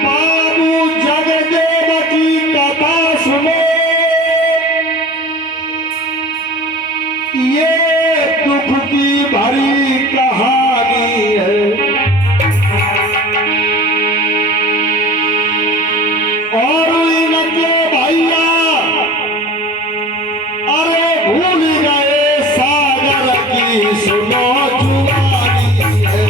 बाबू जगदेव की कथा सुनो, ये दुख की भरी कहानी है। और इनके भैया अरे भूल गए सागर की सुनो जुबानी है।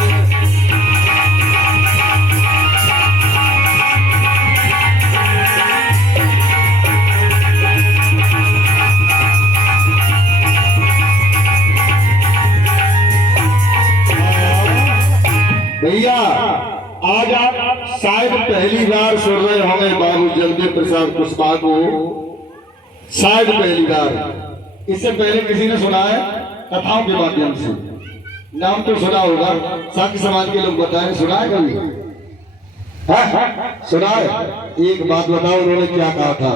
भैया आज आप शायद पहली बार सुन रहे होंगे बाबू जगदेव प्रसाद कुशवाहा को, शायद पहली बार। इससे पहले किसी ने सुना है कथाओं के माध्यम से? नाम तो सुना होगा, साथी समाज के लोग बताएं, सुना है कभी? हाँ सुना है। एक बात बताओ, उन्होंने क्या कहा था?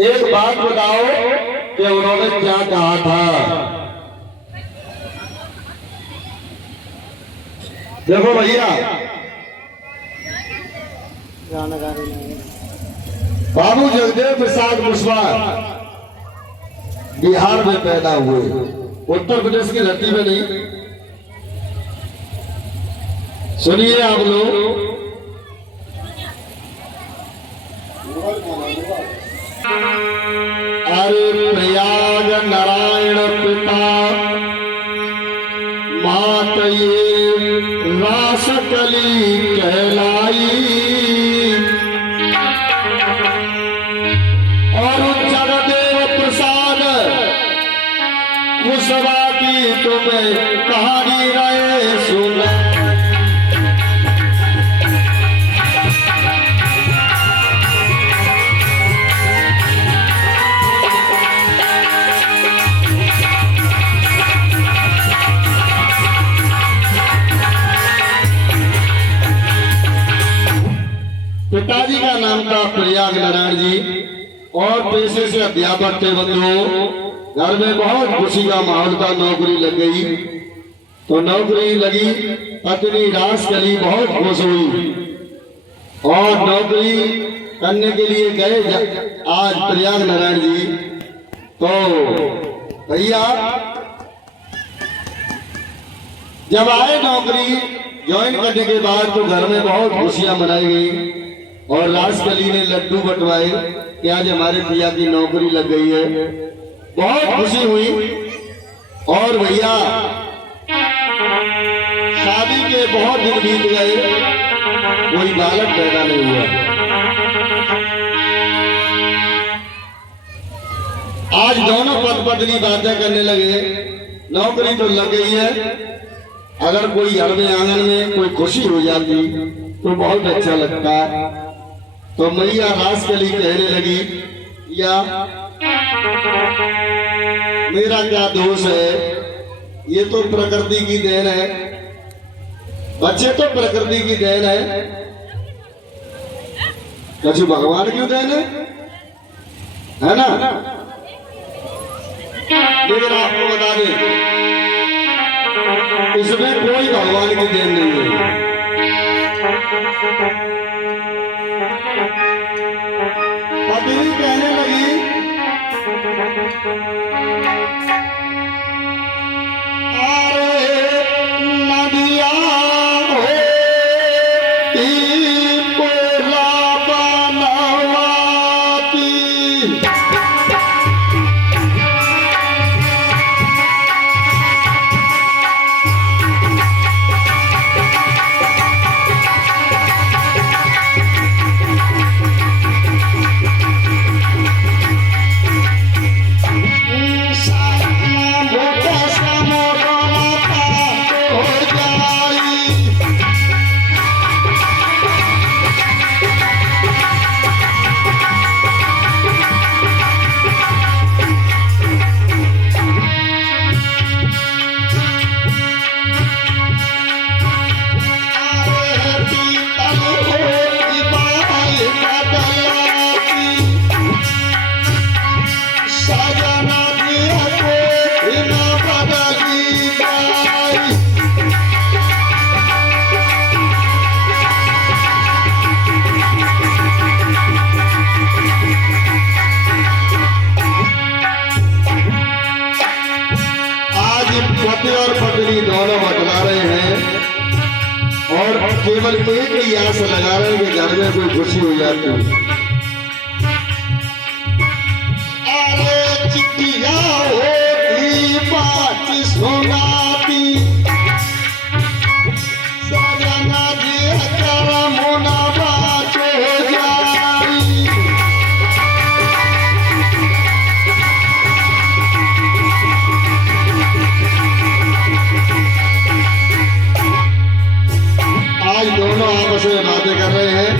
एक बात बताओ कि उन्होंने क्या कहा था? देखो भैया, बाबू जगदेव प्रसाद कुशवाहा बिहार में पैदा हुए, उत्तर प्रदेश की धरती में नहीं। सुनिए आप लोग, अरे प्रयाग नारायण पिता मात ये रासकली कहलाई, और जगदेव प्रसाद कुशवाहा की तुम्हें कहानी रहे सुना। पिताजी का नाम था प्रयाग नारायण जी, और पेशे से अध्यापक थे। बंधुओं, घर में बहुत खुशी का माहौल था, नौकरी लग गई। तो नौकरी लगी, पत्नी रासकली बहुत खुश हुई और नौकरी करने के लिए गए आज प्रयाग नारायण जी। तो भैया जब आए नौकरी ज्वाइन करने के बाद, तो घर में बहुत खुशियां मनाई गई और रासकली ने लड्डू बंटवाए कि आज हमारे पिया की नौकरी लग गई है। बहुत खुशी हुई। और भैया शादी के बहुत दिन बीत गए, कोई बालक पैदा नहीं हुआ। आज दोनों पति पत्नी बातें करने लगे, नौकरी तो लग गई है, अगर कोई घर में आंगन में कोई खुशी हो जाती तो बहुत अच्छा लगता। तो मैया रासकली कहने लगी, या मेरा क्या दोष है, ये तो प्रकृति की देन है, बच्चे तो प्रकृति की देन है, कछु भगवान की देन है ना? लेकिन आपको बता दें, इसमें कोई भगवान की देन नहीं है। पत्नी कहने लगी, अरे नदिया केवल एक ही आस लगा रहे हैं कि घर में कोई खुशी हो जाती है। अरे चिट्ठिया होती बात सुनाती सजना जी करमुना बात हो जाई। आज दोनों आपस में बातें कर रहे हैं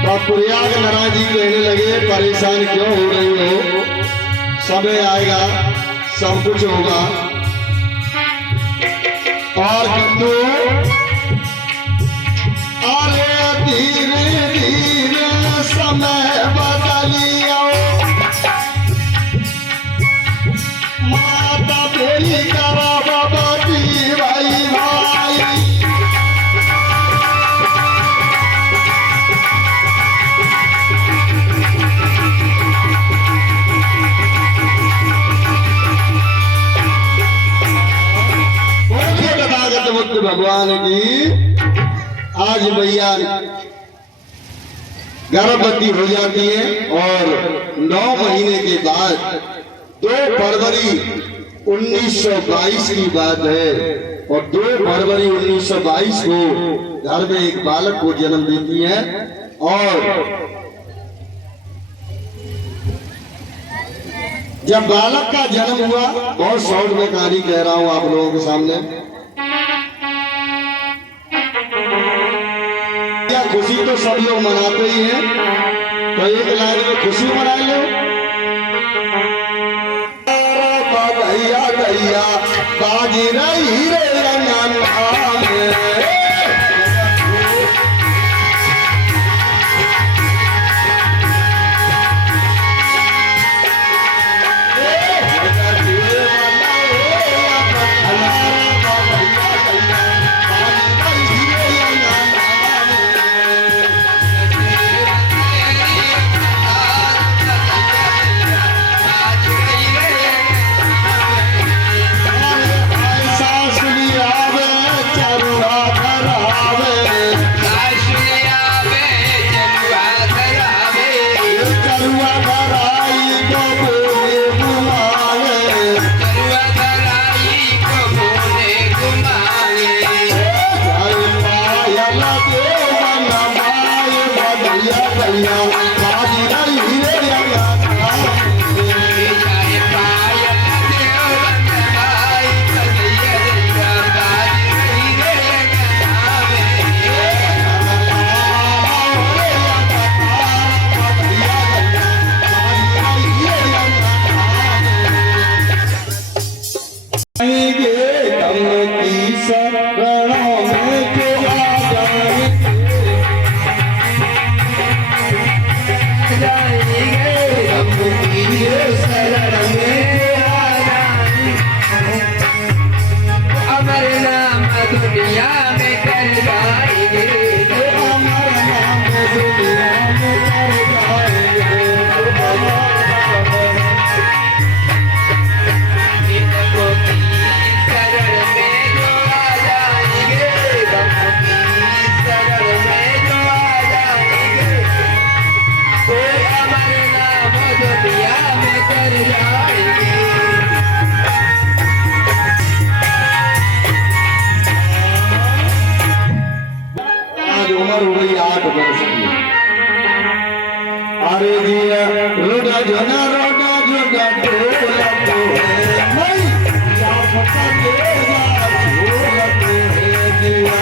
तो प्रयाग नारायण जी कहने लगे परेशान क्यों हो रही हो, समय आएगा सब कुछ होगा। और किंतु अरे धीरे धीरे समय बदलियो माता बेली करा बाबा की भाई भाई। बुद्ध भगवान की आज मैया गर्भवती हो जाती है और 9 महीने के बाद 2 फरवरी 1922 की बात है और 2 फरवरी 1922 को घर में एक बालक को जन्म देती है। और जब बालक का जन्म हुआ, बहुत शॉर्ट में कहानी कह रहा हूं आप लोगों के सामने, खुशी तो सब लोग मनाते ही हैं, तो एक लाइन में खुशी मना लो। दैया दैया बाजी रही रे उम्र हो गई 8 वर्ष की। अरे दिया रोडा जना रोडा जोड़ा ढोला तो है नहीं या पता देगा ढोला तो है दिया।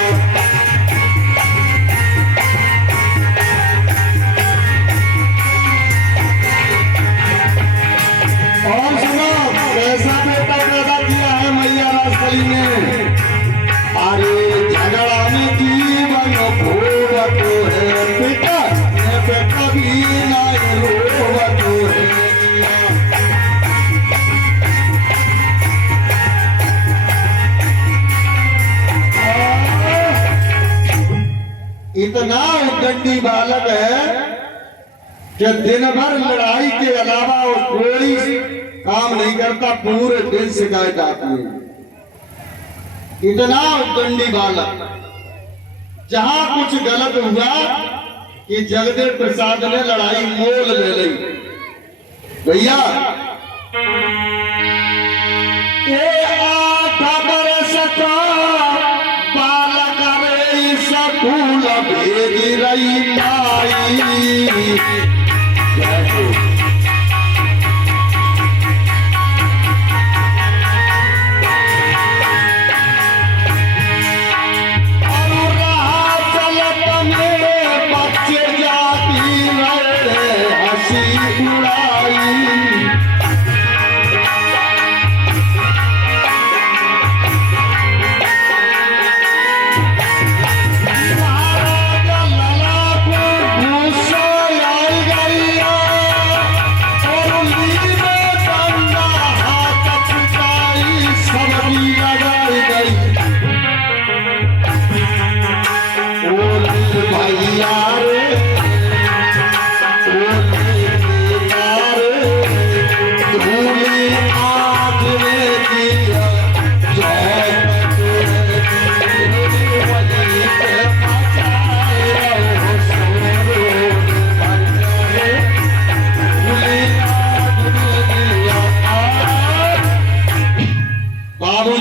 और सुनो कैसा बेटा पैदा किया है मैया राजकली ने। अरे झगड़ा में जीवन भोग तो है बेटा कभी ना रोग तो है। इतना उद्दंडी बालक है कि दिन भर लड़ाई के अलावा वो कोई काम नहीं करता, पूरे दिन शिकायत आती है। इतना उद्दंडी बालक जहां कुछ गलत हुआ कि जगदेव प्रसाद ने लड़ाई मोल ले ली। भैया ये 8 बरस का बालक रे स्कूल भेज रही माई।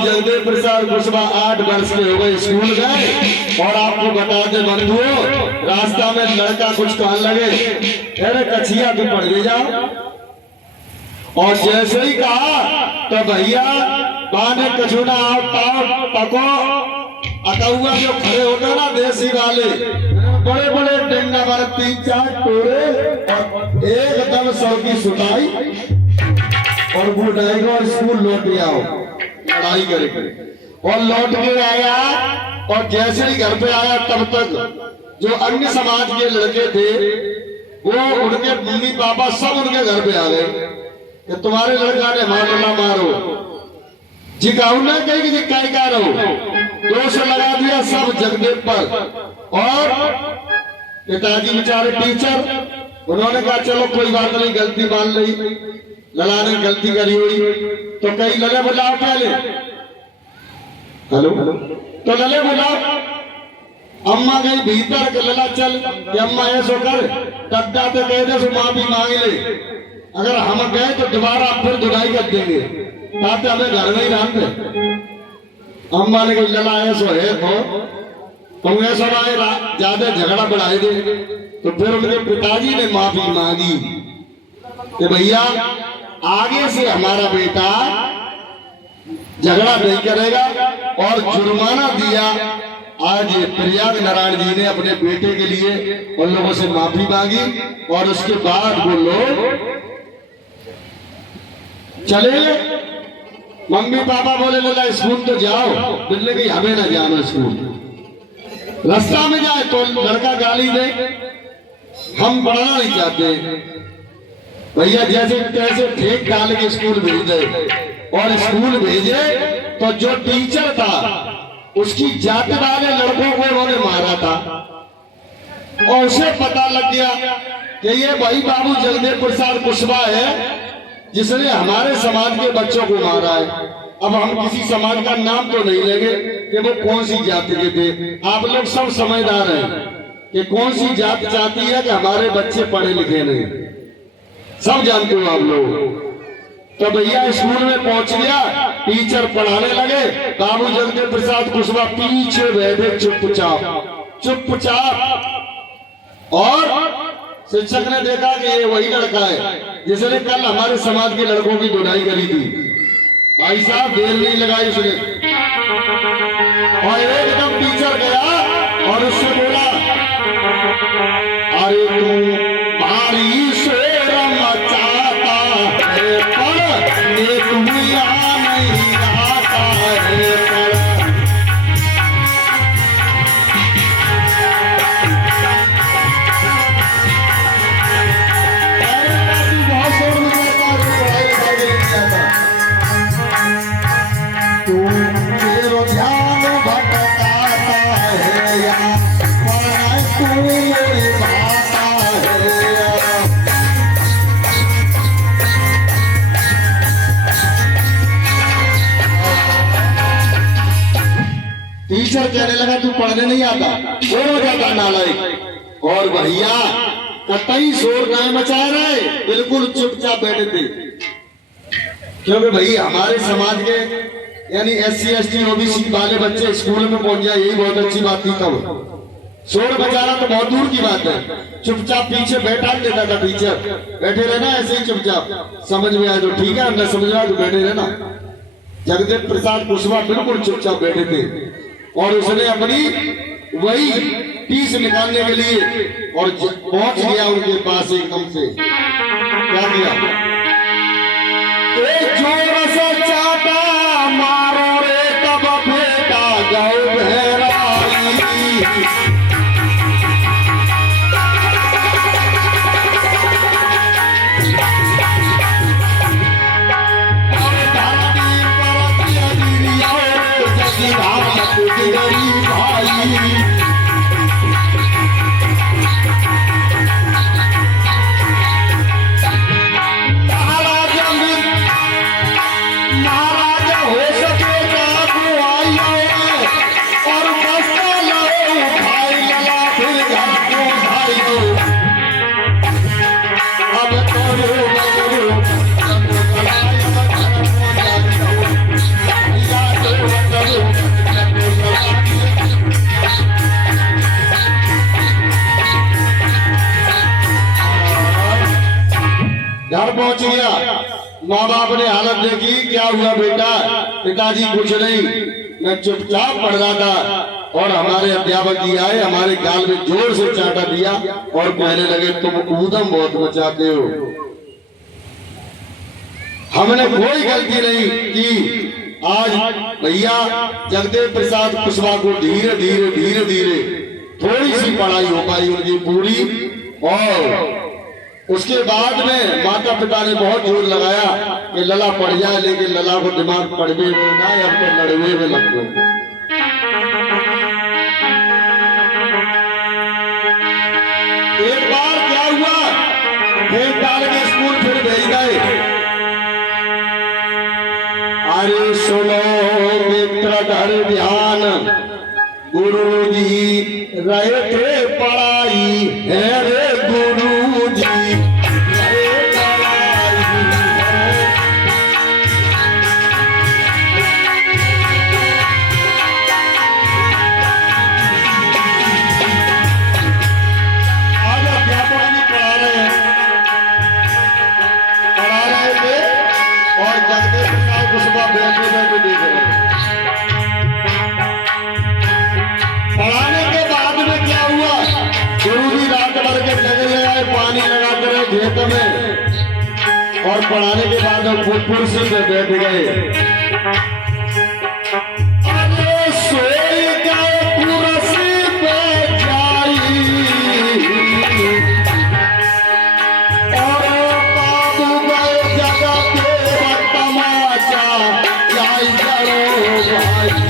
जगदेव प्रसाद कुशवाहा 8 वर्ष के हो गए, स्कूल गए। और आपको बता दे बंधुओं, रास्ता में लड़का कुछ कहने लगे, अरे कछिया तू पढ़ ले जाओ। और जैसे ही कहा तो भैया बाने कछुना आओ पाओ पको अकौआ जो खड़े होते ना देसी वाले, बड़े बड़े डंडा वाले 3-4 टोरे और एकदम सौ की सुताई और वो डायगो और स्कूल लौट आओ, लड़ाई करे। और लौट के आया और जैसे ही घर पे आया तब तक जो अन्य समाज के लड़के थे वो उनके मम्मी पापा सब उनके घर पे आ गए कि तुम्हारे लड़का ने मारना मारो जी, कहू ना कहीं जी कहीं का रहो, दोष लगा दिया सब जगदेव पर। और पिताजी बेचारे टीचर, उन्होंने कहा चलो कोई बात नहीं, गलती मान ली, लला ने गलती करी हुई तो कहीं लले बुलाओ पहले। हेलो तो लले बुलाओ, अम्मा गई भीतर के लला चल कि अम्मा ऐसो कर डड्डा तो कह दे सो माफी मांग ले, अगर हम गए तो दोबारा फिर धुलाई कर देंगे, ताते हमें घर में ही रहते। अम्मा ने कहा लला ऐसो है तो तुम ऐसा ज्यादा झगड़ा बढ़ाए दे। तो फिर उनके पिताजी ने माफी मांगी कि भैया आगे से हमारा बेटा झगड़ा नहीं करेगा, और जुर्माना दिया। आज प्रयाग नारायण जी ने अपने बेटे के लिए उन लोगों से माफी मांगी और उसके बाद वो लोग चले। मम्मी पापा बोले लला स्कूल तो जाओ, बोले कि हमें ना जाना स्कूल, रास्ता में जाए तो लड़का गाली दे, हम पढ़ना नहीं चाहते। भैया जैसे तैसे फेंक डाल के स्कूल भेज दे। और स्कूल भेजे तो जो टीचर था उसकी जाति वाले लड़कों को उन्होंने मारा था, और उसे पता लग गया कि ये वही बाबू जगदेव प्रसाद कुशवाहा है जिसने हमारे समाज के बच्चों को मारा है। अब हम किसी समाज का नाम तो नहीं लेंगे कि वो कौन सी जाति के थे, आप लोग सब समझदार हैं कि कौन सी जाति चाहती है कि हमारे बच्चे पढ़े लिखे नहीं, सब जानते हो आप लोग। तो भैया स्कूल में पहुंच गया, टीचर पढ़ाने लगे, बाबू जगदेव प्रसाद कुशवाहा पीछे बैठे चुपचाप चुपचाप। और शिक्षक ने देखा कि ये वही लड़का है जिसने कल हमारे समाज के लड़कों की धुलाई करी थी। भाई साहब देर नहीं लगाई उसने, और एकदम टीचर गया और उससे बोला, अरे तू भारी शोर मचाता है पर ये दुनिया नहीं आता है पर। बहुत शोर मचाता है, पढ़ाई लिखाई नहीं आता, तू तेरो ध्यान भटकाता है या पढ़ाई तू टीचर कहने लगा तू पढ़ने नहीं आता, और हो जाता नालायक। और भैया कतई शोर नहीं मचा रहे, बिल्कुल चुपचाप बैठे थे। क्योंकि भाई हमारे समाज के यानी SC ST OBC वाले बच्चे स्कूल में पहुंच जाए, यही बहुत अच्छी बात थी। तब शोर बजाना तो बहुत दूर की बात है, चुपचाप पीछे बैठा देता था टीचर, बैठे रहना ऐसे ही चुपचाप, समझ में आए तो ठीक है, न समझ में आए तो बैठे रहना। जगदेव प्रसाद कुशवाहा बिल्कुल चुपचाप बैठे थे और उसने अपनी वही पीस निकालने के लिए और पहुंच गया उनके पास एकदम से। क्या किया? एक जोर से चाटा मारो रे तब फेंका गौ बहराई। घर पहुंच गया, माँ बाप ने हालत देखी, क्या हुआ बेटा? पिताजी कुछ नहीं, मैं चुपचाप पढ़ रहा था और हमारे अध्यापक जी आए, हमारे गाल में जोर से चाटा दिया और कहने लगे तुम ऊधम बहुत मचाते हो। हमने कोई गलती नहीं की। आज भैया जगदेव प्रसाद कुशवाहा को धीरे धीरे धीरे धीरे थोड़ी सी पढ़ाई हो पाई उनकी पूरी, और उसके बाद में माता पिता ने बहुत जोर लगाया कि लला पढ़ जाए, लेकिन लला को दिमाग पढ़वे में ना, अब तो लड़वे में लग गए। एक बार क्या हुआ, फेंक डाल के स्कूल फिर भेज गए। अरे सुनो मित्र धर ध्यान, गुरुजी रहे थे पढ़ाई है रे गुरुजी। पढ़ाने के बाद में क्या हुआ, गुरुजी रात भर के जगह लगाए, पानी लगाते रहे खेत में, और पढ़ाने के बाद वो कुर्सी पे बैठ गए। अरे सोई गए कुर्सी पे जाई, और बाबू गए जगह पे तमाचा जाई करो भाई।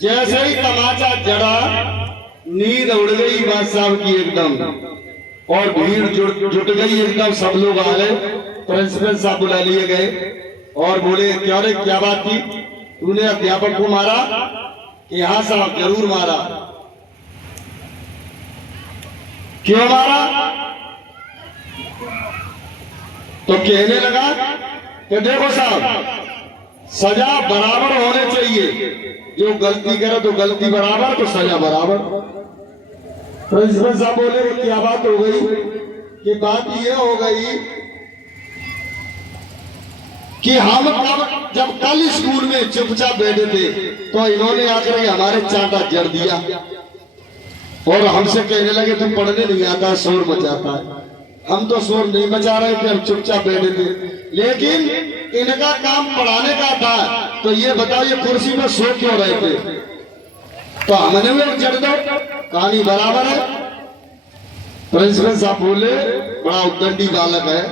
जैसे ही तमाचा जड़ा, नींद उड़ गई बात साहब की एकदम, और भीड़ जुट गई एकदम। सब लोग आ गए, प्रिंसिपल साहब बुला लिए गए और बोले क्या रे क्या बात थी, तूने अध्यापक को मारा? कि हाँ साहब जरूर मारा। क्यों मारा? तो कहने लगा कि देखो साहब, सजा बराबर होने चाहिए, जो गलती करे तो गलती बराबर, तो सजा बराबर। प्रिंसिपल साहब बोले क्या बात हो गई? कि बात यह हो गई कि हम जब कल स्कूल में चुपचाप बैठे थे तो इन्होंने आकर हमारे चांटा जड़ दिया और हमसे कहने लगे तुम पढ़ने नहीं आता, शोर मचाता है। हम तो शोर नहीं मचा रहे थे, हम चुपचाप बैठे थे, लेकिन इनका काम पढ़ाने का था। तो ये बताओ ये कुर्सी में सो क्यों रहे थे? तो हमने भी जड़ दो, कहानी बराबर है। प्रिंसिपल साहब बोले बड़ा उद्दंडी बालक है,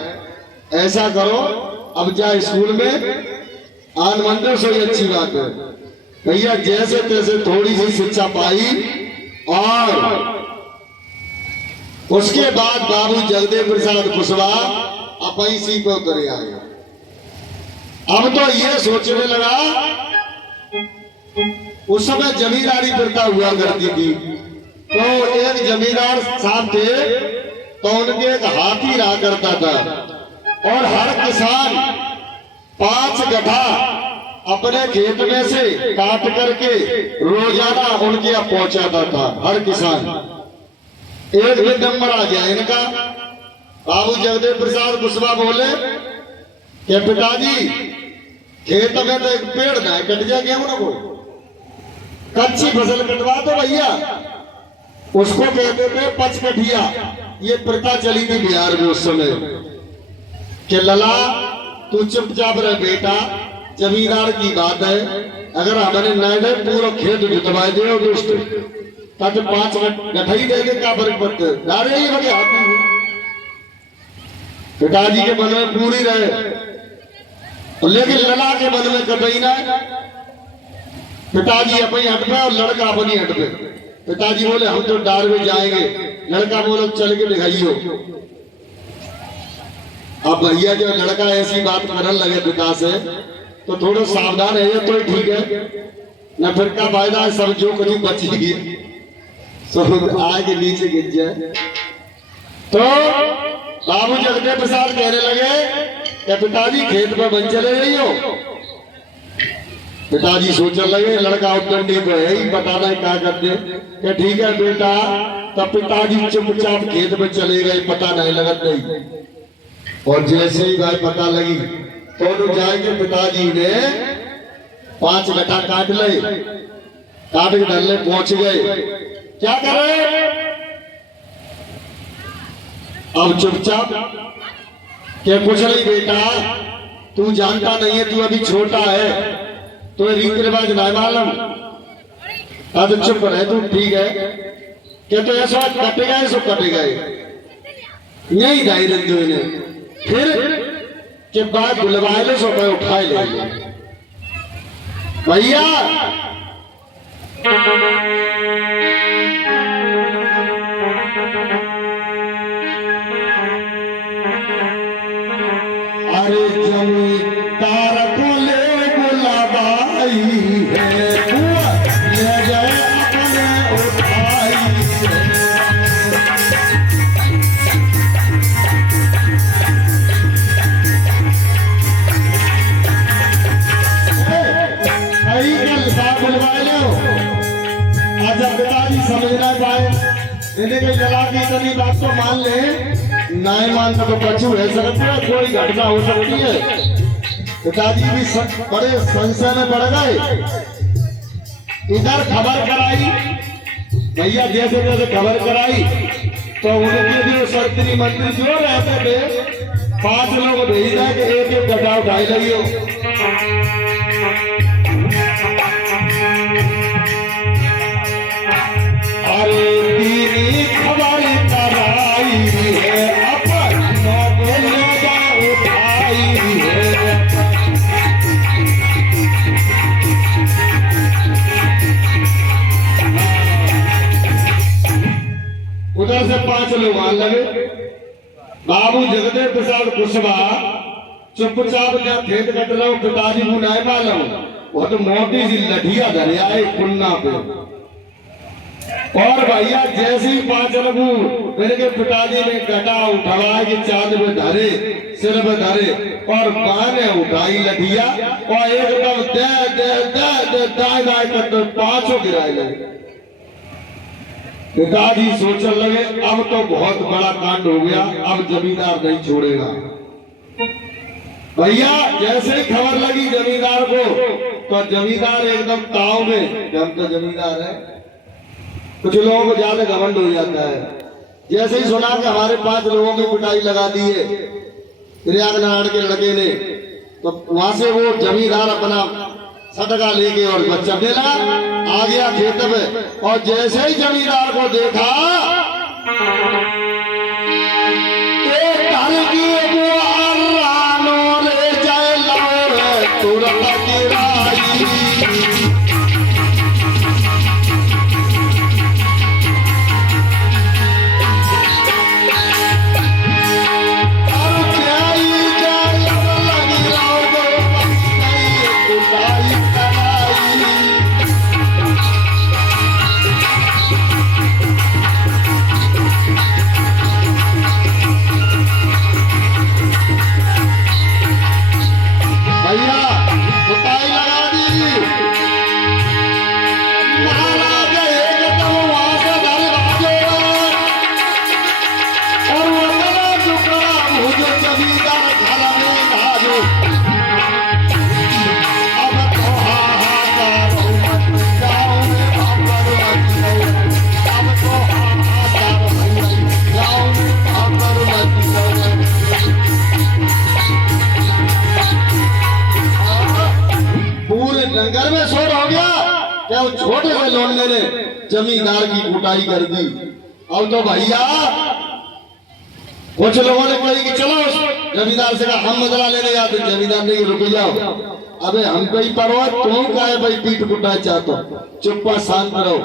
ऐसा करो अब जा स्कूल में आन मंदिर से अच्छी बात है। भैया जैसे तैसे थोड़ी सी शिक्षा पाई और उसके बाद बाबू जगदेव प्रसाद कुशवाहा अपनी सी को उतरे आए। अब तो ये सोचने लगा, उस समय जमींदारी प्रथा हुआ करती थी, तो एक जमींदार साहब थे तो उनके एक हाथी रहा करता था और हर किसान 5 गड्ढा अपने खेत में से काट करके रोजाना उनके यहाँ पहुंचाता था, हर किसान। एक भी नंबर आ गया इनका। बाबू जगदेव प्रसाद कुशवाहा बोले कि पिताजी खेत में तो एक पेड़ ना कट जाए गेहूं ना, को कच्ची फसल कटवा दो भैया, उसको कहते थे पचकठिया। ये प्रथा चली थी बिहार में उस समय कि लला तू चुपचाप रह बेटा, जमींदार की बात है, अगर हमारे नए पूरा खेत जुतवा दे दोस्त ताकि 5 गड्ढा ही दे दे, क्या फर्क पड़ता है, नारे ही बगे हाथी। पिताजी के मन में पूरी रहे, लेकिन लला के मन में कतई ना। पिताजी अपनी हट पे और लड़का अपनी हट पे। पिताजी बोले हम तो डार में जाएंगे, लड़का बोले चल के दिखाइयो। अब भैया जो लड़का ऐसी बात करने लगे पिता से तो थोड़ा सावधान है तो ठीक है, न फिर का फायदा है, सब जो कभी बचेगी सब आगे नीचे गिर जाए। तो बाबू जगदेव प्रसाद कहने लगे कि पिताजी खेत में बन चले रही हो। पिताजी सोचने लगे लड़का उद्दंडी तो है ही, बताना क्या कर दे। कि ठीक है बेटा। तब पिताजी चुपचाप खेत में चले गए, पता नहीं लगत नहीं। और जैसे ही भाई पता लगी तो जाएंगे, पिताजी ने 5 गड्ढा काट ले, काट के डरले पहुंच गए। क्या करे अब चुपचाप क्या कुछ नहीं बेटा, तू जानता नहीं है, तू अभी छोटा है, तो रीति रिवाज नहीं मालूम, अब चुप रहे तू, ठीक है। क्या तो ऐसा कटे गए सो कटे गए, यही धैर्य जो इन्हें फिर के बाद बुलवाए ले सो मैं उठाए ले भैया। अरे जमींदार को ले बुलावाई है, ले गए अपने उठाई पिताजी समझ ना पाए, इन्हें कहीं लगा की इतनी बात तो मान ले, नहीं मानता तो बच्चू रह सकते हैं, कोई घटना हो सकती है। पिताजी भी बड़े संशय में पड़ गए। इधर खबर कराई भैया, जैसे जैसे खबर कराई तो उनके जो संतरी मंत्री जो रहते थे 5 लोग भेजा कि एक एक गड्ढा उठाई लियो। अरे दीनी खबर कराई है, अपनों को लोगा उठाई है। उधर से 5 लोग आने लगे। बाबू जगदेव प्रसाद कुशवाहा चुपचाप क्या खेत कट लो, पिताजी को नहीं मालूम, वो तो मोटी सी लठिया धरे आए कुन्ना पे। और भैया जैसे ही 5 लगू मेरे के पिताजी ने गटा उठवा के चांद में धरे, सिर में धरे और मां ने उठाई लठिया और एकदम दे दे दे दे दाए दाए करते 5 गिराए गए। पिताजी सोचने लगे अब तो बहुत बड़ा कांड हो गया, अब जमींदार नहीं छोड़ेगा। भैया जैसे ही खबर लगी जमींदार को, तो जमींदार एकदम ताव में, हम तो जमींदार है। कुछ लोगों को ज्यादा घमंड हो जाता है। जैसे ही सुना कि हमारे 5 लोगों की पिटाई लगा दी है प्रयागनारायण के लड़के ने, तो वहां से वो जमींदार अपना सटका लेके और बच्चा मिला आ गया खेत में। और जैसे ही जमींदार को देखा घर में शोर हो गया क्या वो छोटे से लोंडे ने जमींदार की कुटाई कर दी। अब तो भैया कुछ लोगों ने कही कि चलो जमींदार से कहा हम बदला लेने जाते। जमींदार ने रुक जाओ, अबे हम कहीं परवाह तुम का है भाई, पीठ कुटाई चाहते चुप शांत रहो।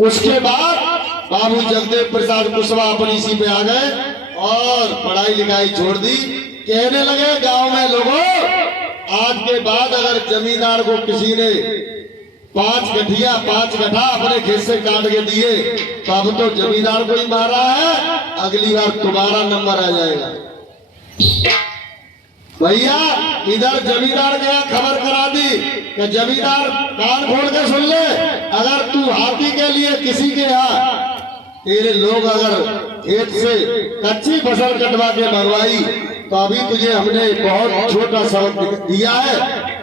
उसके बाद बाबू जगदेव प्रसाद कुशवाहा अपनी इसी पे आ गए और पढ़ाई लिखाई छोड़ दी। कहने लगे गांव में लोगों, आज के बाद अगर जमींदार को किसी ने 5 गठा अपने खेत से काट के दिए तो अब तो जमींदार को ही मारा है, अगली बार तुम्हारा नंबर आ जाएगा। भैया इधर जमींदार गया, खबर करा दी कि जमींदार कान खोल के सुन ले, अगर तू हाथी के लिए किसी के यहाँ तेरे लोग अगर खेत से कच्ची फसल कटवा के मंगवाई तो अभी तुझे हमने बहुत छोटा सबक दिया है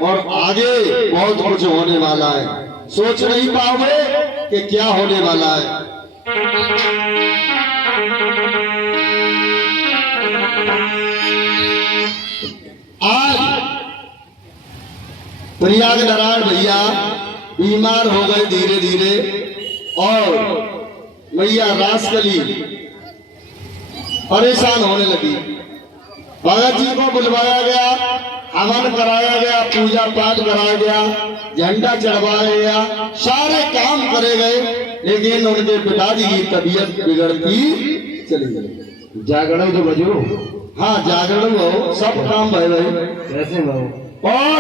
और आगे बहुत कुछ होने वाला है, सोच नहीं पाओगे कि क्या होने वाला है। आज प्रयागनारायण भैया बीमार हो गए धीरे धीरे और मैया रासकली परेशान होने लगी। भगत जी को बुलवाया गया, हवन कराया गया, पूजा पाठ कराया गया, झंडा चढ़वाया गया, सारे काम करे गए, लेकिन उनके पिताजी की तबीयत बिगड़ती चली गई। जागरण तो बजो, हाँ जागरण हो, सब काम भाई कैसे भाव। और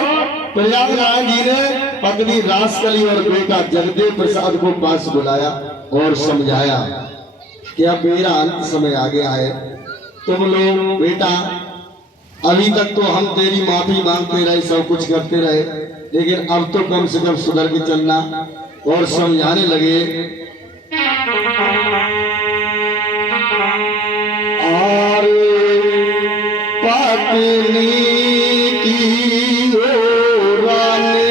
प्रयागनारायण जी ने पत्नी रासकली और बेटा जगदेव प्रसाद को पास बुलाया और समझाया कि अब मेरा अंत समय आ गया है। तुम लोग बेटा अभी तक तो हम तेरी माफी मांगते रहे, सब कुछ करते रहे, लेकिन अब तो कम से कम सुधर के चलना। और समझाने लगे और पत्नी की राने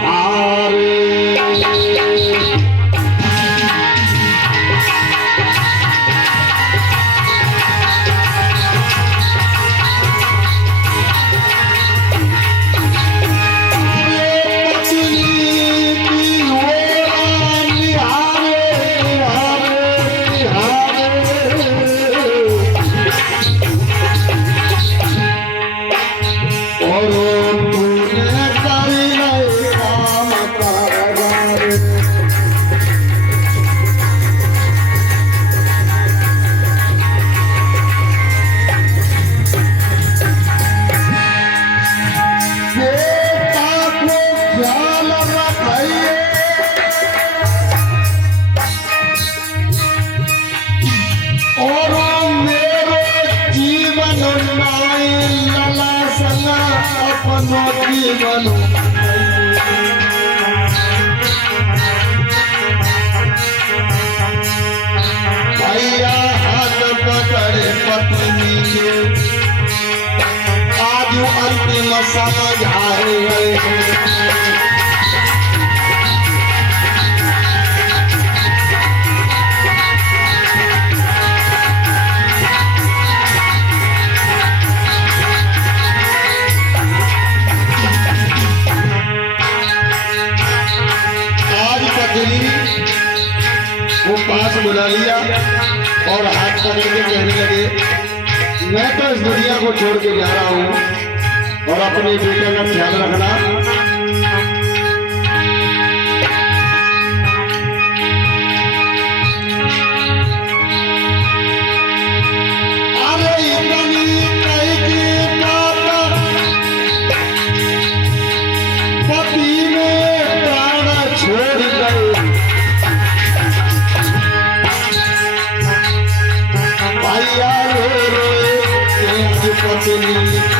हारे और पत्नी के आज अंतिम समझ आए वो पास बुला लिया और हाथ पकड़ के कहने लगे, मैं तो इस दुनिया को छोड़ के जा रहा हूं और अपने बेटे का ख्याल रखना। अरे इतनी कही बात पति ने प्राण छोड़ गए। पत्नी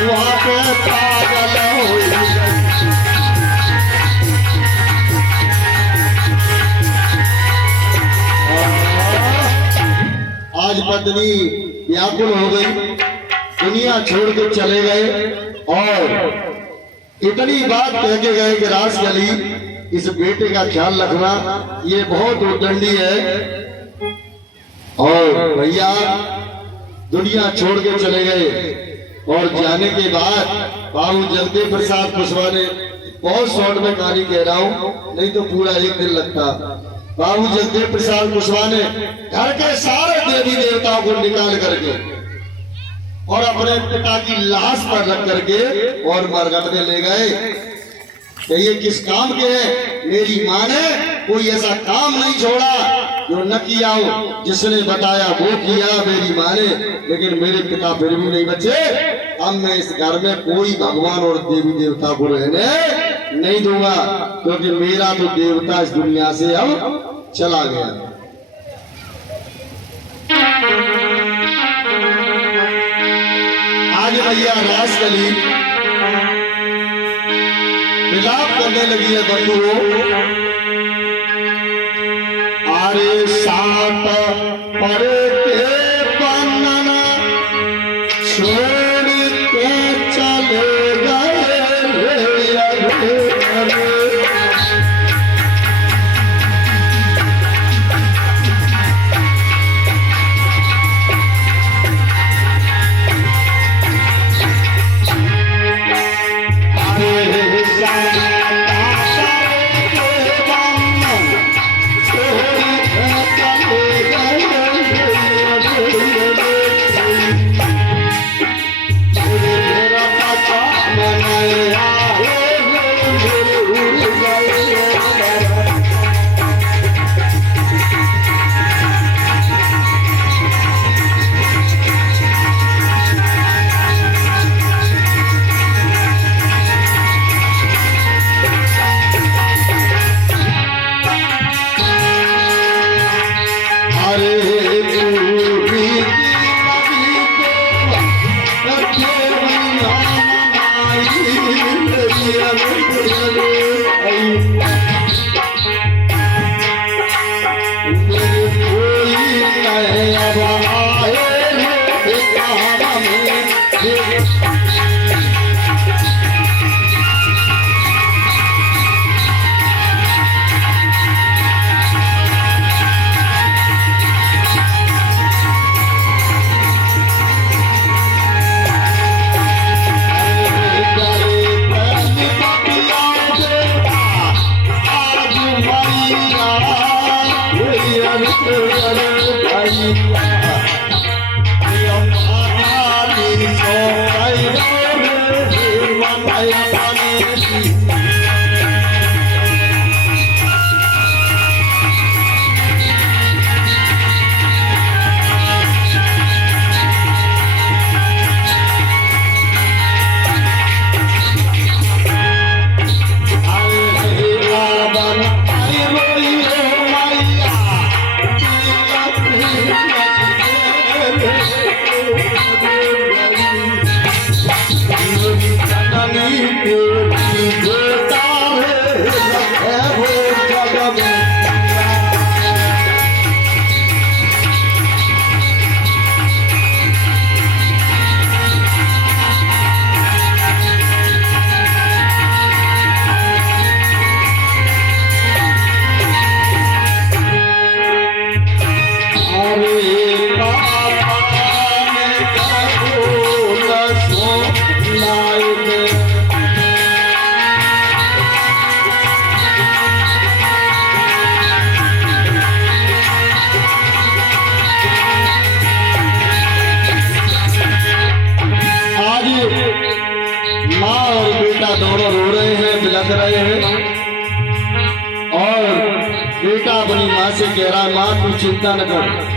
वहाँ पे पागल हो गई। आज पत्नी व्याकुल हो गई, दुनिया छोड़ के चले गए और इतनी बात कह के गए कि रास गली इस बेटे का ख्याल रखना, ये बहुत उद्दंडी है। और भैया दुनिया छोड़ के चले गए और जाने के बाद बाबू जगदेव प्रसाद कुशवाहा ने, बहुत शॉर्ट में कहानी कह रहा हूँ नहीं तो पूरा एक दिन लगता, बाबू जगदेव प्रसाद कुशवाहा ने घर के सारे देवी देवताओं को निकाल करके और अपने पिता की लाश पर रख करके और मरघट में ले गए कि ये किस काम के हैं। मेरी माँ ने कोई ऐसा काम नहीं छोड़ा जो न किया हो, जिसने बताया वो किया मेरी माँ ने, लेकिन मेरे पिता फिर भी नहीं बचे। अब मैं इस घर में कोई भगवान और देवी देवता को रहने नहीं दूंगा, क्योंकि मेरा तो देवता इस दुनिया से अब चला गया। आज भैया रास गली विलाप करने लगी है बंधुओं। अरे सात परे के बंधन छोड़ के चले गए। भाई से कह रहा है, मां तू चिंता न कर।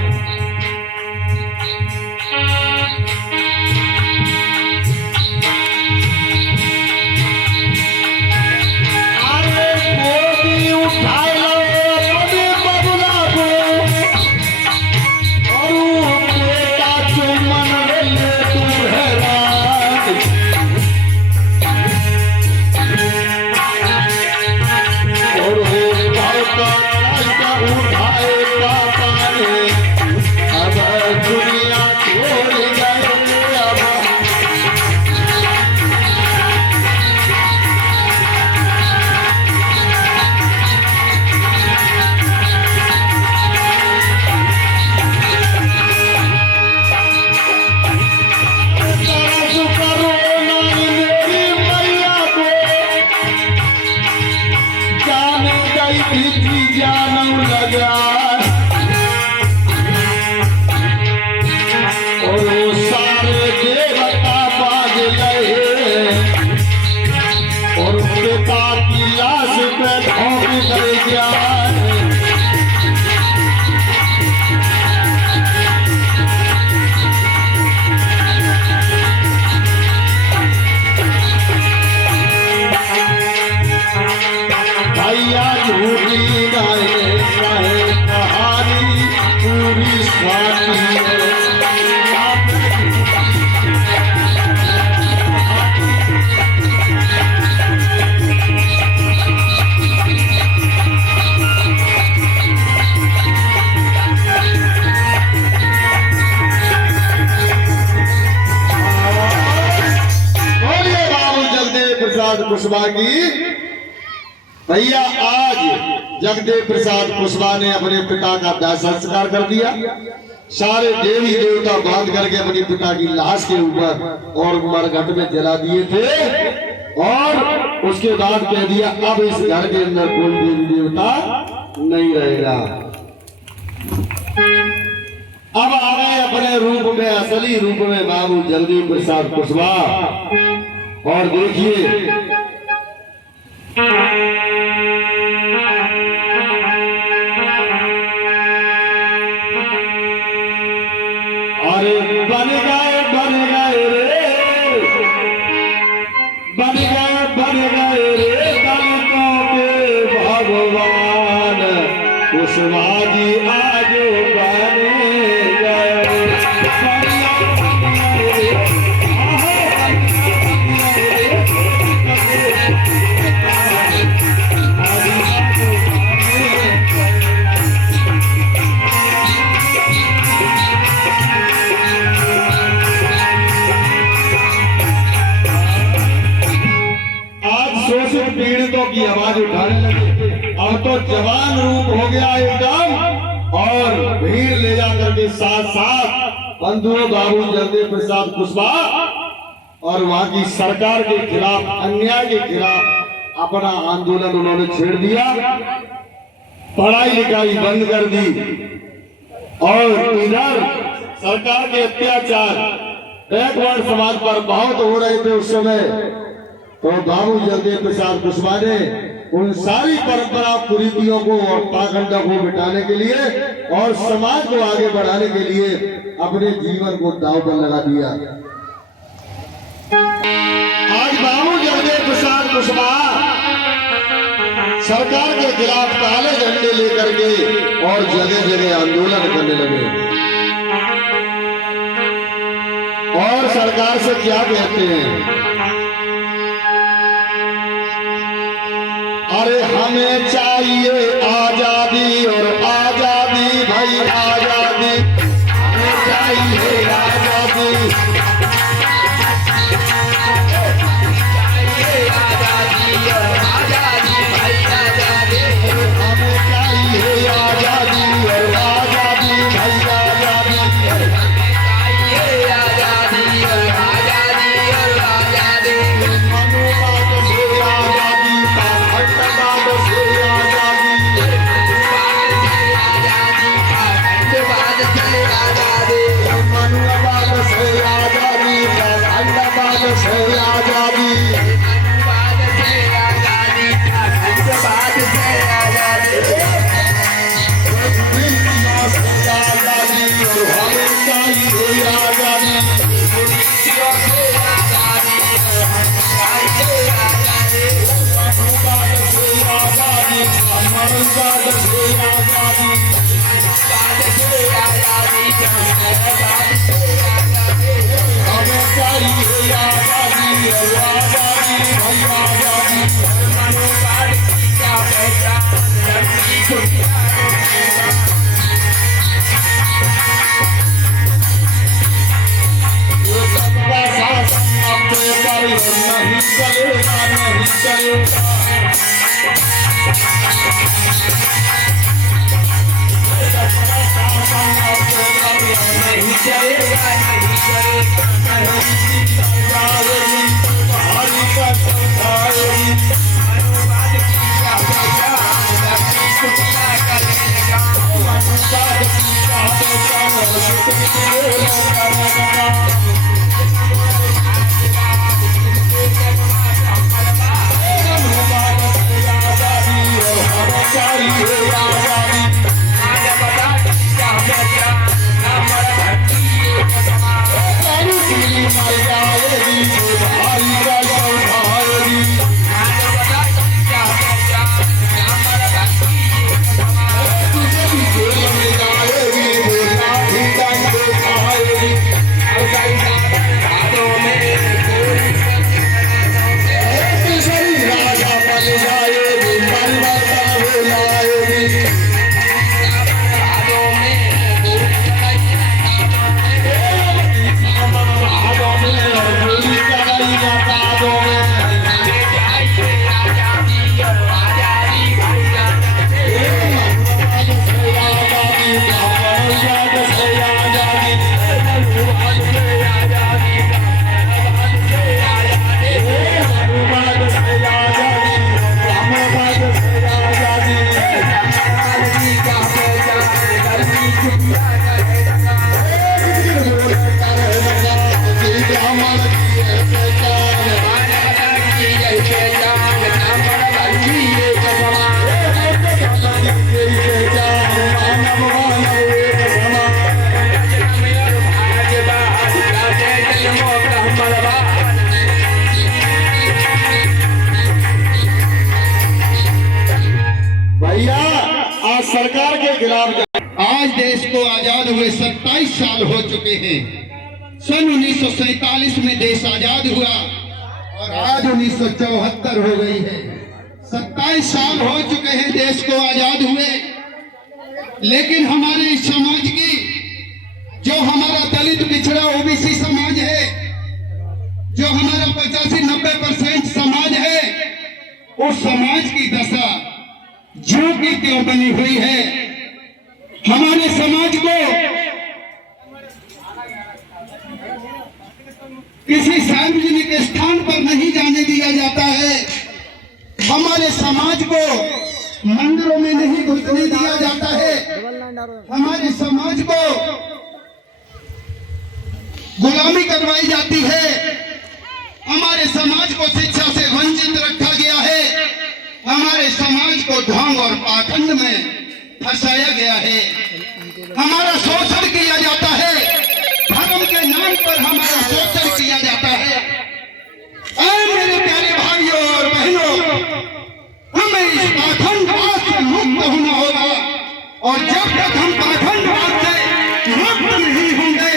कुशवाहा की भैया आज जगदेव प्रसाद कुशवाहा ने अपने पिता का दाह संस्कार कर दिया। सारे देवी देवता बांध करके अपने पिता की लाश के ऊपर और मरघट में जला दिए थे और उसके बाद कह दिया अब इस घर के अंदर कोई देवी देवता नहीं रहेगा। अब आ गए अपने रूप में, असली रूप में बाबू जगदेव प्रसाद कुशवाहा। और देखिए अरे बन गए रे, बन गए रे दलितों के भगवान कुशवाहा जी आज बने गए। पीड़ितों की आवाज उठाने लगे। अब तो जवान रूप हो गया एकदम और भीड़ ले जाकर के साथ साथ बंधुओं बाबू जगदेव प्रसाद कुशवाहा और वहां की सरकार के खिलाफ, अन्याय के खिलाफ अपना आंदोलन उन्होंने छेड़ दिया। पढ़ाई लिखाई बंद कर दी और इधर सरकार के अत्याचार बैकवर्ड समाज पर बहुत हो रहे थे उस समय। तो बाबू जगदेव प्रसाद कुशवाहा ने उन सारी परंपरा कुरीतियों को और पाखंडों को मिटाने के लिए और समाज को आगे बढ़ाने के लिए अपने जीवन को दांव पर लगा दिया। आज बाबू जगदेव प्रसाद कुशवाहा सरकार के खिलाफ काले झंडे लेकर के और जगह जगह आंदोलन करने लगे और सरकार से क्या कहते हैं, अरे हमें चाहिए आजादी और आजादी भाई आजादी, हमें चाहिए आजादी, चाहिए आजादी और आजादी भाई आजादी, हमें चाहिए आजादी और आजादी भाई आजादी, चाहिए आजादी और आजादी और आजादी, मनुवाद से आजादी मनुवाद से आजादी भैया आज सरकार के खिलाफ आज देश को आजाद हुए 27 साल हो चुके हैं। सन 1947 में देश आजाद हुआ और आज 1974 हो गई है। 27 साल हो चुके हैं देश को आजाद हुए, लेकिन हमारे इस समाज की, जो हमारा दलित पिछड़ा ओबीसी समाज है, जो हमारा 85-90% समाज है, उस समाज की दशा ज्यों की त्यों बनी हुई है। हमारे समाज को किसी सार्वजनिक स्थान पर नहीं जाने दिया जाता है। हमारे समाज को मंदिरों में नहीं घुसने दिया जाता है। हमारे समाज को गुलामी करवाई जाती है। हमारे समाज को शिक्षा से वंचित रखा गया है। हमारे समाज को ढोंग और पाखंड में फंसाया गया है। हमारा शोषण किया जाता है। धर्म के नाम पर हमारा शोषण किया जाता है। ऐ मेरे प्यारे भाइयों और बहनों, हमें इस पाखंडवाद से मुक्त होना होगा, और जब तक हम पाखंडवाद से मुक्त नहीं होंगे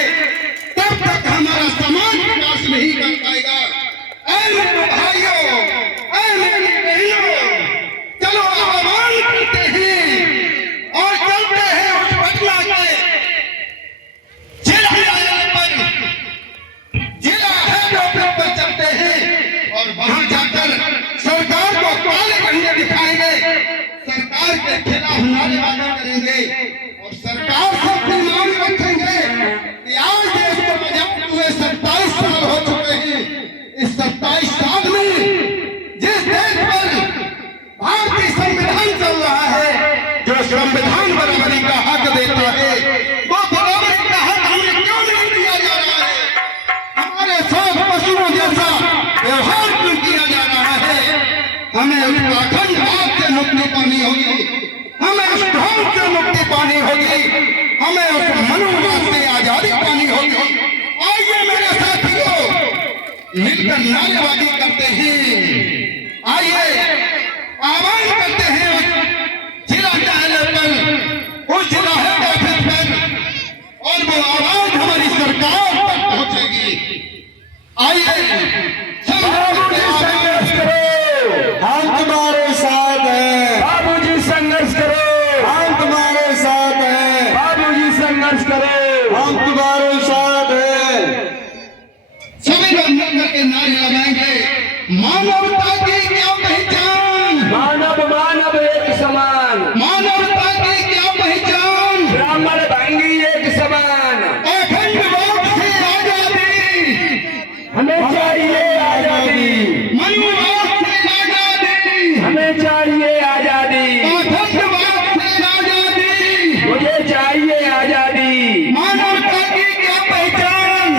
तब तक हमारा समाज विकास नहीं कर पाएगा। ऐ मेरे भाइयों, ऐ मेरी बहनों, चलो आह्वान करते हैं और चलते हैं उस पटना के जिला हेडक्वार्टर पर चलते हैं और वहां जाकर सरकार को काले झंडे दिखाएंगे, सरकार के खिलाफ नारेबाजी करेंगे और सरकार से अपनी मांग रखेंगे कि आज देश को आजाद हुए 27 साल हो चुके हैं। इस 27 साल में जिस देश पर भारतीय संविधान चल रहा है, जो संविधान बराबरी का हक देता है, वो बराबरी का हक हमें क्यों नहीं दिया जा रहा है? हमारे साथ पशुओं जैसा व्यवहार क्यों किया जा रहा है? हमें उस पाखंडवाद से मुक्ति पानी होगी, हमें उस ढोंग से मुक्ति पानी होगी, हमें उस मनुवाद से आजादी पानी होगी। आइए मेरे साथियों, मिलकर नारेबाजी करते हैं। आइए आह्वान करते हैं उस जिला न्यायालय पर, उस जिला हेड ऑफिस पर, और वो आवाज हमारी सरकार तक पहुंचेगी। आइए संघर्ष करो, हम तुम्हारे साथ हैं। बाबूजी संघर्ष करो, हम तुम्हारे साथ हैं। बाबूजी संघर्ष करो, हम तुम्हारे साथ हैं। सभी लोग मिलकर के नारे लगाएंगे, मानवता की क्या पहचान, मानव मानव एक समान, मानवता की क्या पहचान, ब्राह्मण भंगी एक समान, अखंडवाद से आजादी, हमें चाहिए आजादी, मनुवाद से आजादी, हमें चाहिए आजादी, अखंडवाद से आजादी, मुझे चाहिए आजादी, मानवता की क्या पहचान,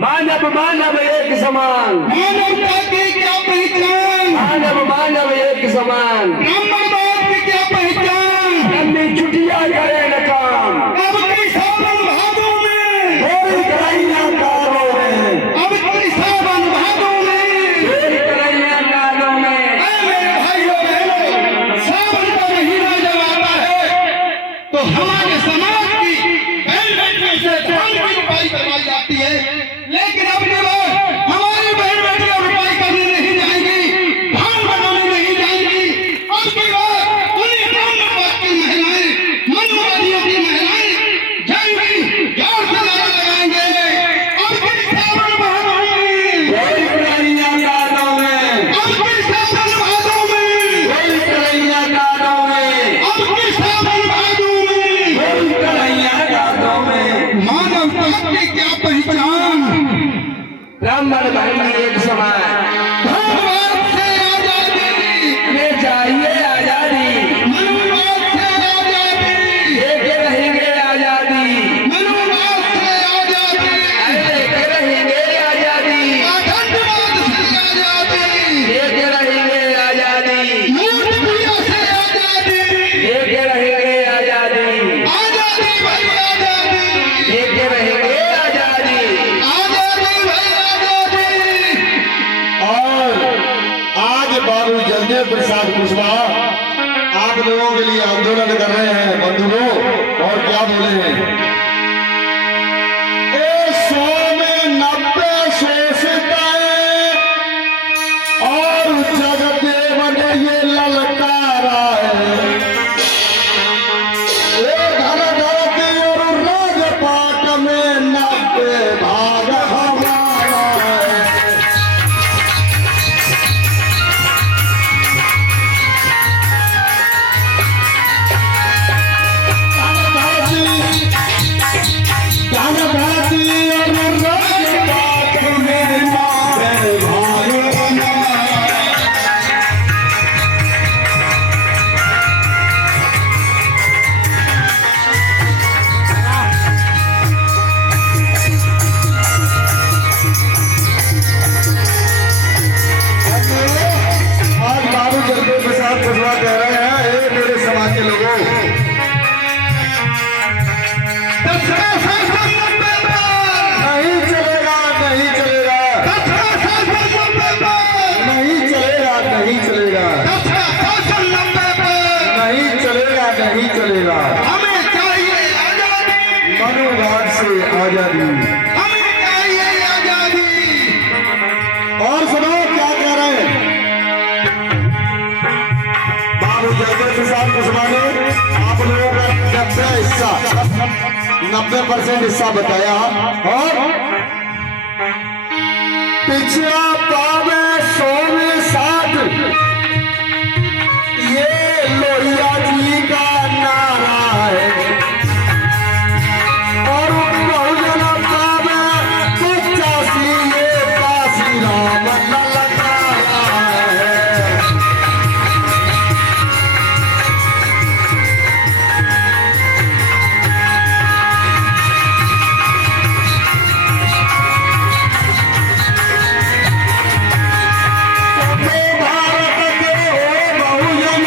मानव मानव एक समान, मानवता की क्या पहचान, मानव मानव एक समान, ब्राह्मणवाद की क्या पहचान, लंबी छुट्टियां करे न काम, अब की सावन भादों में, गोरी कलाइयां कानों में, अब की सावन भादों में, गोरी कलाइयां कानों में, ऐ मेरे भाइयों बहनों, सावन का महीना जब आता है तो हमारे समाज की बहन बेटियों से धान की रुपाई करवाई जाती है, लेकिन अब की बार हमारी बहन बेटियां रुपाई करने नहीं जाएंगी, धान बनाने नहीं जाएंगी। अब की बार उन्हीं ब्राह्मणवाद की महिलाएं, मनुवादियों की महिलाएं जाएंगी, जोर से नारा लगाएंगे, अब की सावन भादों में, गोरी कलाइयां कानों में, अब की सावन भादों में, गोरी कलाइयां कानों में, अब की सावन भादों में, गोरी कलाइयां कानों में, मानवता की क्या पहचान, ब्राह्मण भंगी एक समान, धर्मवाद से आजादी, हमें चाहिए आजादी, मनुवाद से आजादी, एक रहेंगे आजादी, मनुवाद से आजादी, एक रहेंगे आजादी, अखंडवाद से आजादी, एक रहेंगे आजादी, मूर्ख पूजा से आजादी, एक रहेंगे आजादी, आजादी भाई आजादी, एक रहेंगे आजादी। आजादी भाई आजादी। और आज बाबू जगदेव प्रसाद कुशवाहा आप लोगों के लिए आंदोलन कर रहे हैं बंधुओं, और क्या बोले हैं, ए 100 में 90 शोषिताएं और जगदेव ने ये ललकारा है, ए धन धरती और राजपाट में 90 भाग हमारा है। आज बाबू जगदेव प्रसाद कुशवाहा कह रहे हैं, हे मेरे समाज के लोगों, दसरा शासन मुद्दे पर, नहीं चलेगा, नहीं चलेगा, दसरा शासन मुद्दे पर, नहीं चलेगा, नहीं चलेगा, दसरा शासन मुद्दे पर, नहीं चलेगा, नहीं चलेगा, हमें चाहिए आजादी, मनुवाद से आजादी। हमें चाहिए आजादी। और सुनो क्या कह रहे हैं, बाबू जगदेव प्रसाद कुशवाहा ने आप लोगों का 90% हिस्सा बताया, और पिछड़ा पावे 100 में 60 ये लोहिया जी का नारा है, और बहुजन पावे 85 ये काशी राम ललकारा है। भारत के हो बहुजन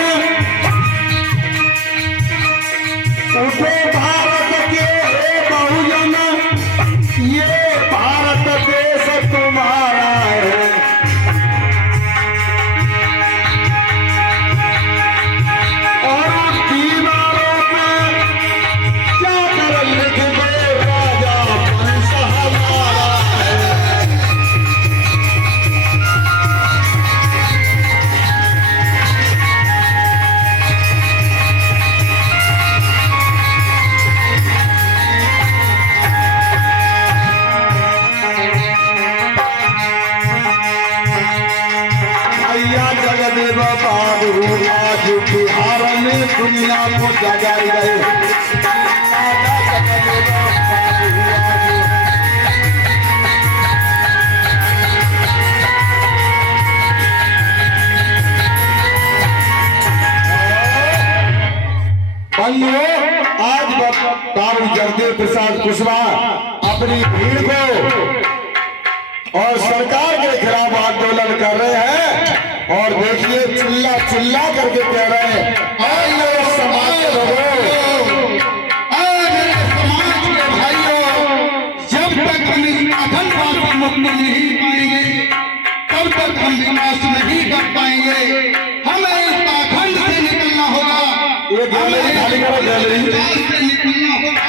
बाबू आज बिहार में दुनिया को जगाए गए। आज बाबू जगदेव प्रसाद कुशवाहा अपनी भीड़ को और सरकार के खिलाफ आंदोलन कर रहे हैं और देखिए चिल्ला चिल्ला करके कह रहे हैं समाज के लोगों, समाज के भाइयों, जब तक हम इस आतंकवाद से मुक्ति नहीं पाएंगे तब तक हम विनाश नहीं कर पाएंगे। हमें इस पाखंड से निकलना होगा, से निकलना होगा।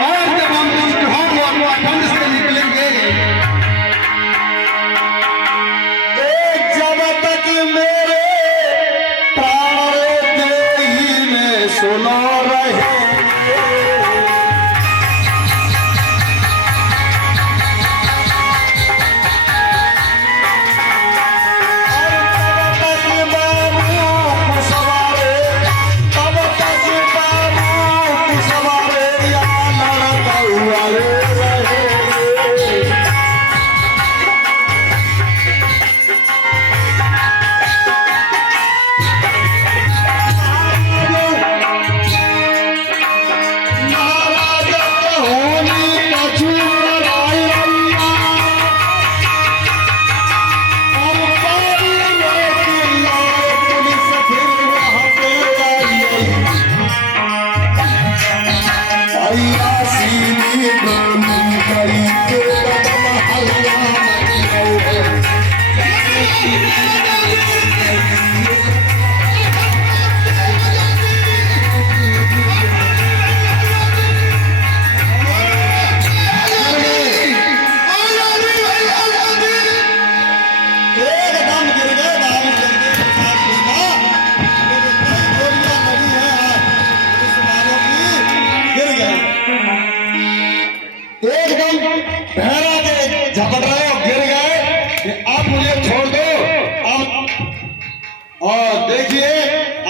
और जब हम इस ढोंग और पाखंड से निकलेंगे, जब तक मेरे प्राण देही में सुनो रहे झपट रहे हो, गिर गए कि आप मुझे छोड़ दो। अब और देखिए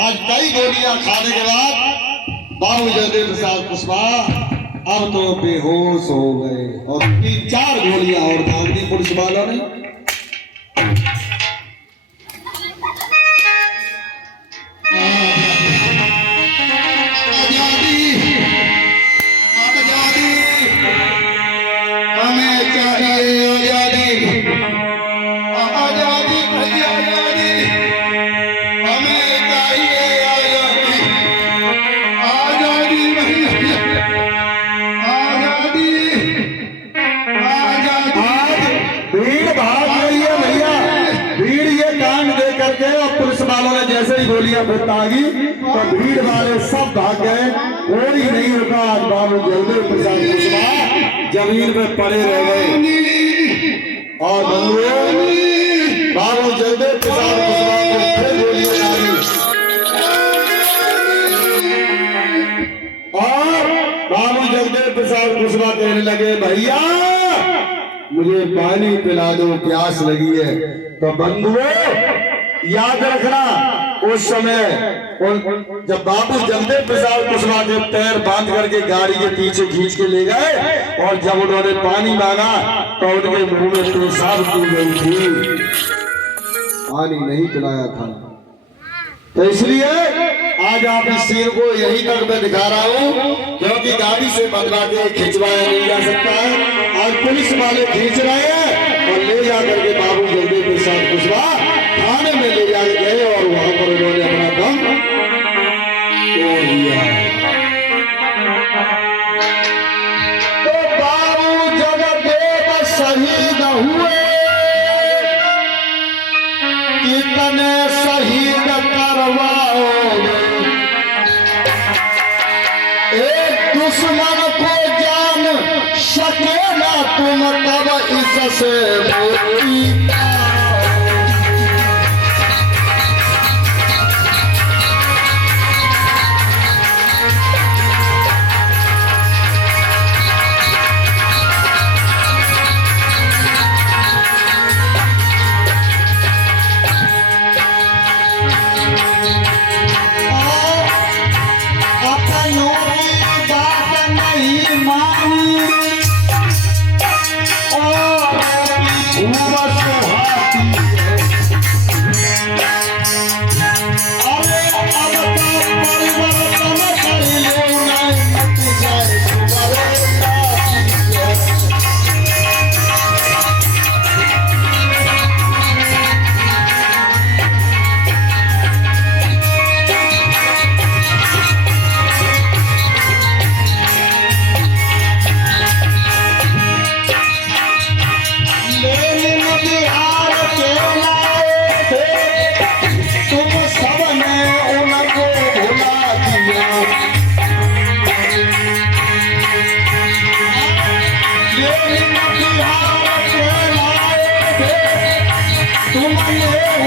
आज कई गोलियां खाने के बाद बाबू जगदेव प्रसाद कुशवाहा अब तो बेहोश हो गए और 3-4 गोलियां और दाग दी पुलिस वालों ने। पुलिस वालों ने जैसे ही गोलियां दागी तो भीड़ वाले सब भाग गए, कोई नहीं रुका। आज बाबू जगदेव प्रसाद कुशवाहा जमीन पे पड़े रह गए और बाबू जगदेव प्रसाद कुशवाहा को फिर गोलियां दागी और बाबू जगदेव प्रसाद कुशवाहा कहने लगे भैया मुझे पानी पिला दो, प्यास लगी है। तो बंधुओं याद रखना उस समय जब बाबू जगदेव प्रसाद कुशवाहा के पैर बांध करके गाड़ी के पीछे खींच के ले गए और जब उन्होंने पानी मांगा तो उनके मुंह में पेशाब की गई थी, पानी नहीं पिलाया था। तो इसलिए आज आप इस सीन को यही तक मैं दिखा रहा हूँ क्योंकि गाड़ी से बदला के खिंचवाया नहीं जा सकता है। आज पुलिस वाले खींच रहे हैं और ले जाकर के बाबू जगदेव प्रसाद कुशवाहा थाने में ले जाके गए और वहां पर उन्होंने अपना दम तोड़ दिया। तो बाबू जगदेव शहीद हुए, कितने शहीद करवाओगे, एक दुश्मन को जान सकेगा तुम तब इससे मुक्ति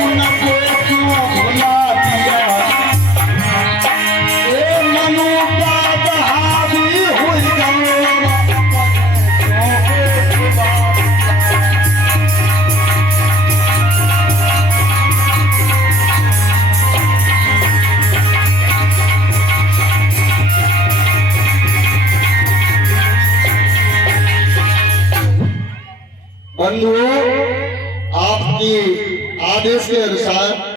उनको क्यों भुला दिया ए मनु का हावी हुई बंधुओं, आपकी आदेश के अनुसार